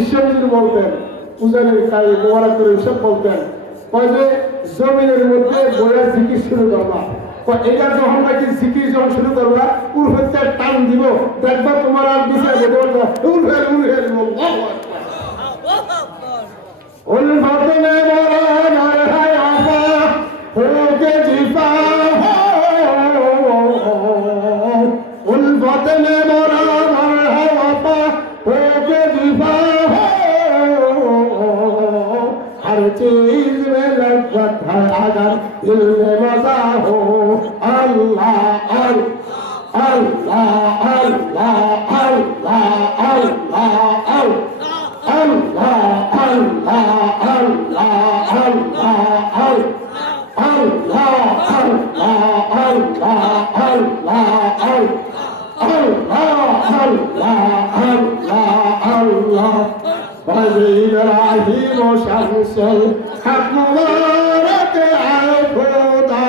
বিশ্ববিদ্যালয় বলতেন, উজানের কাজ মোবারক করে সব বলতেন, কয় যে জমিনের মধ্যে বইয়া জিকির শুরু করবা, এটা যখন নাকি জিকির যখন শুরু করবা উর হচ্ছে টান দিব, দেখবা তোমার আর বিচার हर चीज में लज्जत है अगर दिल में मजा हो अल्लाह अल्लाह अल्लाह अल्लाह अल्लाह अल्लाह अल्लाह अल्लाह अल्लाह إبراهيم شمس الحق مبارك عفودا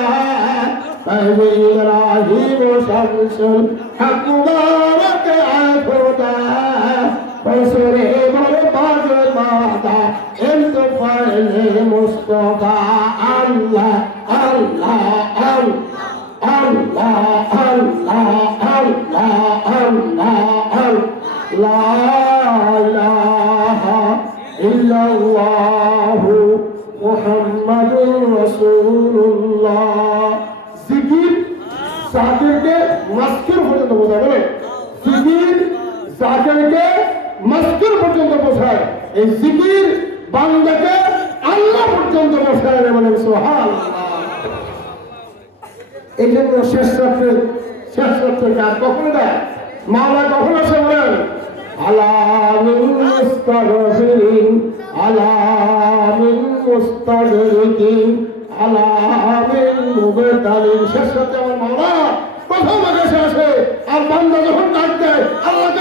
إبراهيم شمس الحق مبارك عفودا بصري مربض ماذا التفاعل مصطفى الله الله الله الله الله الله لا إله إلا الله محمد رسول الله জিকির জাকিরকে মাস্কির পর্যন্ত বোঝায়, বলে জিকির জাকিরকে মাস্কির পর্যন্ত বোঝায়, এই জিকির বান্দাকে আল্লাহ পর্যন্ত বোঝায়, বলেন সুবহানাল্লাহ। এই জন্য শেষ রাত্রে কাজ কখন দেয়, মাওলা কখন আসে বলেন আলামিন মুস্তাগফিরিন আলামিন মুস্তাগফিরিন আলামিন মুবতালিন। শেষ রাতে আমার মাওলা প্রথম আকাশে আসে, আর বান্দা যখন ডাক দেয় আল্লাহকে